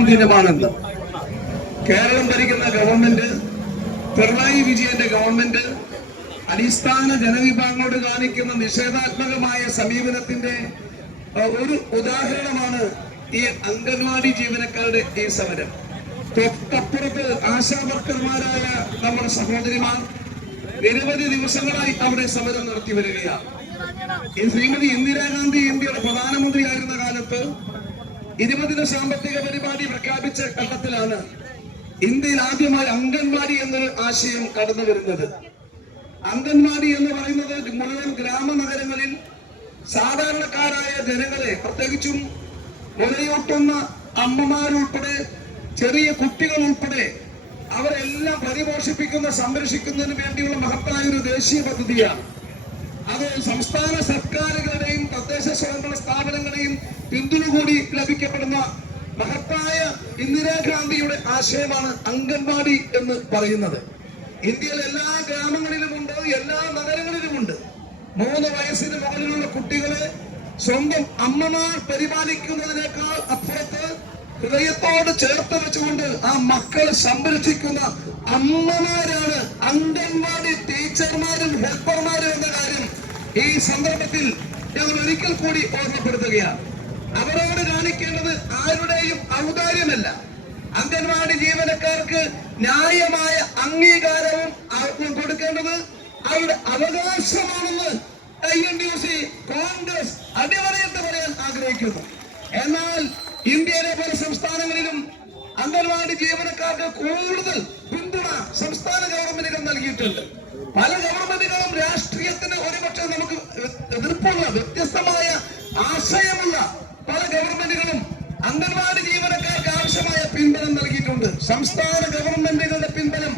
രണ്ടാം ദിനമാണെന്ന് കേരളം ഭരിക്കുന്ന ഗവൺമെന്റ് പിണറായി വിജയന്റെ ഗവൺമെന്റ് അടിസ്ഥാന ജനവിഭാഗങ്ങളോട് കാണിക്കുന്ന നിഷേധാത്മകമായ സമീപനത്തിന്റെ ഒരു ഉദാഹരണമാണ് ഈ അംഗൻവാടി ജീവനക്കാരുടെ ഈ സമരം. തൊട്ടപ്പുറത്ത് ആശാവർക്കർമാരായ നമ്മുടെ സഹോദരിമാർ നിരവധി ദിവസങ്ങളായി അവിടെ സമരം നടത്തി വരികയാണ്. ശ്രീമതി ഇന്ദിരാഗാന്ധി ഇന്ത്യയുടെ പ്രധാനമന്ത്രിയായിരുന്ന കാലത്ത് ഇരുപതിന സാമ്പത്തിക പരിപാടി പ്രഖ്യാപിച്ച ഘട്ടത്തിലാണ് ഇന്ത്യയിൽ ആദ്യമായി അംഗൻവാടി എന്നൊരു ആശയം കടന്നു വരുന്നത്. അംഗൻവാടി എന്ന് പറയുന്നത് മുഴുവൻ ഗ്രാമനഗരങ്ങളിൽ സാധാരണക്കാരായ ജനങ്ങളെ പ്രത്യേകിച്ചും മുലയൂട്ടുന്ന അമ്മമാരുൾപ്പെടെ ചെറിയ കുട്ടികൾ ഉൾപ്പെടെ അവരെല്ലാം പരിപോഷിപ്പിക്കുന്ന സംരക്ഷിക്കുന്നതിന് വേണ്ടിയുള്ള മഹത്തായ ഒരു ദേശീയ പദ്ധതിയാണ്. അത് സംസ്ഥാന സർക്കാരുകളുടെയും തദ്ദേശ സ്വയംഭരണ സ്ഥാപനങ്ങളുടെയും പിന്തുണ കൂടി ലഭിക്കപ്പെടുന്ന മഹത്തായ ഇന്ദിരാഗാന്ധിയുടെ ആശയമാണ് അംഗൻവാടി എന്ന് പറയുന്നത്. ഇന്ത്യയിലെ എല്ലാ ഗ്രാമങ്ങളിലുമുണ്ട് എല്ലാ നഗരങ്ങളിലുമുണ്ട്. മൂന്ന് വയസ്സിന് മുകളിലുള്ള കുട്ടികളെ സ്വന്തം അമ്മമാർ പരിപാലിക്കുന്നതിനേക്കാൾ അപ്പുറത്ത് ഹൃദയത്തോട് ചേർത്ത് വെച്ചുകൊണ്ട് ആ മക്കളെ സംരക്ഷിക്കുന്ന അമ്മമാരാണ് അംഗൻവാടി ടീച്ചർമാരും ഹെൽപ്പർമാരും എന്ന കാര്യം ഈ സന്ദർഭത്തിൽ ഞങ്ങൾ ഒരിക്കൽ കൂടി ഓർമ്മപ്പെടുത്തുകയാണ്. അവരോട് കാണിക്കേണ്ടത് ആരുടെയും ഔദാര്യമല്ല. അംഗൻവാടി ജീവനക്കാർക്ക് ന്യായമായ അംഗീകാരവും കൊടുക്കേണ്ടത് അവരുടെ അവകാശമാണെന്ന് I N D C Congress അടിവരയിട്ട് പറയാൻ ആഗ്രഹിക്കുന്നു. എന്നാൽ ഇന്ത്യയിലെ പല സംസ്ഥാനങ്ങളിലും അംഗൻവാടി ജീവനക്കാർക്ക് കൂടുതൽ പിന്തുണ സംസ്ഥാന ഗവൺമെന്റുകൾ നൽകിയിട്ടുണ്ട്. പല ഗവൺമെന്റുകളും രാഷ്ട്രീയത്തിന് ഒരുപക്ഷെ നമുക്ക് എതിർപ്പുള്ള വ്യത്യസ്തമായ ആശയമുള്ള പല ഗവൺമെന്റുകളും അംഗൻവാടി ജീവനക്കാർക്ക് ആവശ്യമായ പിൻബലം നൽകിയിട്ടുണ്ട്. സംസ്ഥാന ഗവൺമെന്റുകളുടെ പിൻബലം.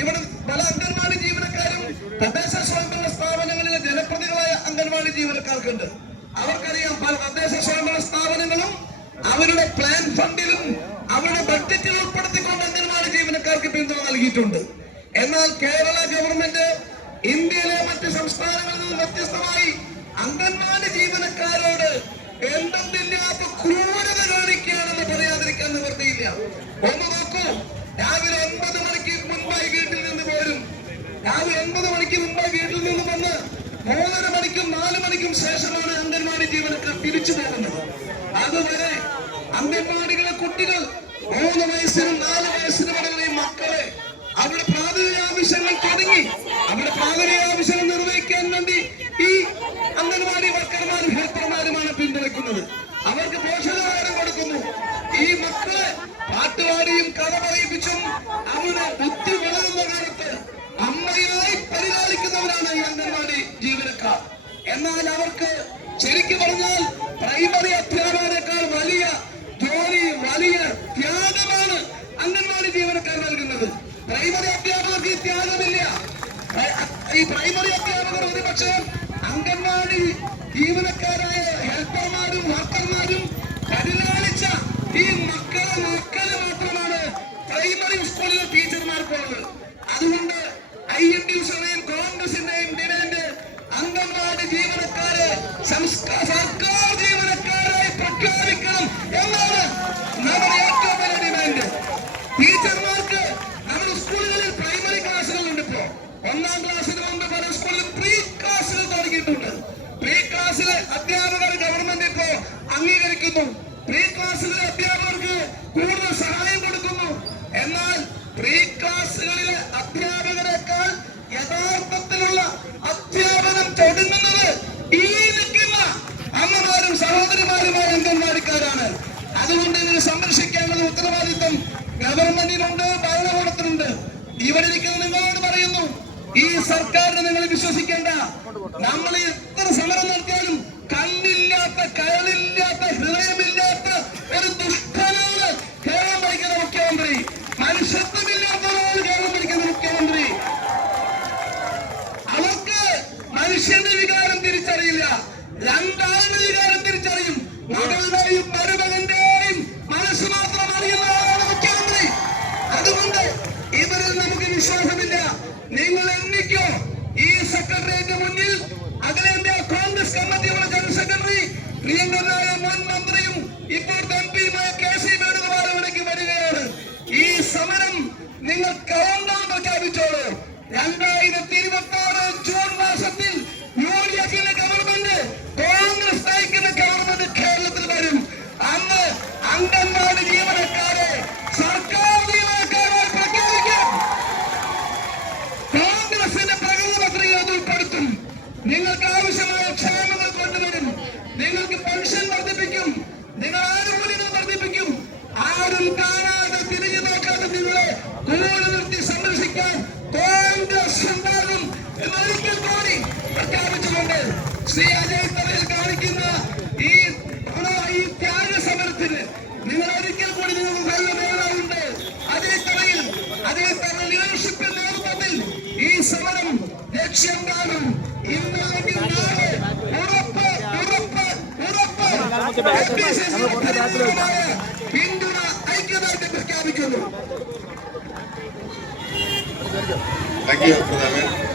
ഇവിടെ പല അംഗൻവാടി ജീവനക്കാരും തദ്ദേശ സ്വയംഭരണ സ്ഥാപനങ്ങളിലെ ജനപ്രതികളായ അംഗൻവാടി ജീവനക്കാർക്കുണ്ട്. അവർക്കറിയാം പല തദ്ദേശ സ്വയംഭരണ സ്ഥാപനങ്ങളും അവരുടെ പ്ലാൻ ഫണ്ടിലും അവരുടെ ബഡ്ജറ്റിൽ ഉൾപ്പെടുത്തിക്കൊണ്ട് അംഗൻവാടി ജീവനക്കാർക്ക് പിന്തുണ നൽകിയിട്ടുണ്ട്. എന്നാൽ കേരള ഗവൺമെന്റ് ഇന്ത്യയിലെ മറ്റ് സംസ്ഥാനങ്ങളിൽ നിന്ന് വ്യത്യസ്തമായി അംഗൻവാടി ജീവനക്കാരോട് എന്തെന്നില്ലാത്ത ക്രൂരത കാണിക്കുകയാണെന്ന് പറയാതിരിക്കാൻ നിവൃത്തിയില്ല. ഒന്ന് നോക്കൂ. രാവിലെ ഒൻപത് മണിക്ക് മുൻപായി വീട്ടിൽ നിന്ന് പോരും. രാവിലെ ഒൻപത് മണിക്ക് മുൻപായി വീട്ടിൽ നിന്ന് വന്ന് മൂന്നര മണിക്കും നാല് മണിക്കും ശേഷമാണ് അംഗൻവാടി ജീവനക്കാർ തിരിച്ചു പോകുന്നത്. അതുവരെ അംഗൻവാടികളെ കുട്ടികൾ മൂന്ന് വയസ്സിനും നാല് വയസ്സിനും തുടങ്ങി അവരുടെ പ്രാഥമിക ആവശ്യങ്ങൾ നിർവഹിക്കാൻ വേണ്ടി ഈ അംഗൻവാടി വർക്കർമാരും ഹെൽപ്പർമാരുമാണ് പിന്തുണയ്ക്കുന്നത്. അവർക്ക് പോഷകാഹാരം കൊടുക്കുന്നു. ഈ മക്കളെ പാട്ടുപാടിയും കഥ പറയിപ്പിച്ചും അവരുടെ ബുദ്ധി വളരുന്ന കാലത്ത് അമ്മയിലായി പരിപാലിക്കുന്നവരാണ് ഈ അംഗൻവാടി ജീവനക്കാർ. എന്നാൽ അവർക്ക് ശരിക്കും പറഞ്ഞാൽ പ്രൈമറി അധ്യാപകരെക്കാൾ വലിയ ജോലി വലിയ ത്യാഗമാണ് അംഗൻവാടി ജീവനക്കാർ നൽകുന്നത് പ്രൈമറി അധ്യാപകർക്ക് ഈ ത്യാഗമില്ല പ്രൈ- ഈ പ്രൈമറി അധ്യാപകർ ഒരുപക്ഷെ അംഗൻവാടി ജീവനക്കാരായ ഹെൽപ്പർമാരും വർക്കർമാരും പരിലാളിച്ച ഈ മക്കളെ മക്കളെ മാത്രമാണ് പ്രൈമറി സ്കൂളിലെ ടീച്ചർമാർക്കുള്ളത് അതുകൊണ്ട് ഐ എൻ ഡി കോൺഗ്രസിന്റെയും ഡിമാൻഡ് അംഗൻവാടി ജീവനക്കാരെ സംസ്കാര സർക്കാർ ജീവനക്കാരായി പ്രഖ്യാപിക്കണം എന്നാണ് നമ്മുടെ ഏറ്റവും വലിയ ഡിമാൻഡ് ടീച്ചർമാർക്ക് നമ്മുടെ സ്കൂളുകളിൽ പ്രൈമറി ക്ലാസ്സുകളുണ്ട് ഇപ്പോ ഒന്നാം ക്ലാസ്സിന് മുമ്പ് പല സ്കൂളിലും പ്രീ ക്ലാസ്സുകൾ തുടങ്ങിയിട്ടുണ്ട് പ്രീ ക്ലാസ്സിലെ അധ്യാപകർ ഗവൺമെന്റ് ഇപ്പോ അംഗീകരിക്കുന്നു പ്രീ ക്ലാസ്സുകളിലെ അധ്യാപകർക്ക് കൂടുതൽ സഹായം കൊടുക്കുന്നു. എന്നാൽ പ്രീ ക്ലാസ്സുകളിലെ അധ്യാപകരെക്കാൾ യഥാർത്ഥത്തിലുള്ള അധ്യാപനം തുടങ്ങുന്നത് ഈ നിൽക്കുന്ന അമ്മമാരും സഹോദരിമാരുമായ അംഗൻവാടിക്കാരാണ്. അതുകൊണ്ട് ഇതിനെ സംരക്ഷിക്കാനുള്ള ഉത്തരവാദിത്വം ഗവൺമെന്റിനുണ്ട് ഭരണകൂടത്തിനുണ്ട്. ഇവിടെ ഇരിക്കുന്ന നിങ്ങളോട് പറയുന്നു ഈ സർക്കാരിനെ നിങ്ങൾ വിശ്വസിക്കേണ്ട. നമ്മൾ ഇപ്പോൾ എം പിയുമായ കെ സി വേണുകുമാർ വരികയാണ്. ഈ സമരം നിങ്ങൾ കൗണ്ട് പ്രഖ്യാപിച്ചോളൂ. രണ്ടായിരത്തി ഇരുപത്തി ആറ് ജൂൺ മാസത്തിൽ യു ഗവൺമെന്റ് കോൺഗ്രസ് നയിക്കുന്ന ഗവൺമെന്റ് കേരളത്തിൽ വരും. അന്ന് അംഗൻവാടി ജീവനക്കാരെ സർക്കാർ ജീവനക്കാരായി പ്രഖ്യാപിക്കാം. കോൺഗ്രസിന്റെ പ്രകൃതി പത്രിക ഉൾപ്പെടുത്തും. നിങ്ങൾക്ക് കൂടി നിർത്തി സംരക്ഷിക്കാൻ കോൺഗ്രസ് ഉണ്ടാകും എന്നൊരിക്കൽ കൂടി പ്രഖ്യാപിച്ചുകൊണ്ട് ശ്രീ അജയ് തലയിൽ കാണിക്കുന്ന ഈ ഈ ത്യാഗ സമരത്തിന് നിങ്ങൾ ഒരിക്കൽ കൂടി നിങ്ങൾക്ക് നല്ല നേതാവുണ്ട് അതേ തലയിൽ അതേ തല ലീഡർഷിപ്പ് നേതൃത്വത്തിൽ ഈ സമരം ലക്ഷ്യം കാണും. ഇന്നാണെങ്കിൽ നാളെ ഉറപ്പ് ഉറപ്പ് ഉറപ്പ്. ഇന്ത്യ ഫലപ്രദമായ പിന്തുണ ഐക്യദാർഢ്യം പ്രഖ്യാപിക്കുന്നു താങ്ക് യു പ്രധാനമന്ത്രി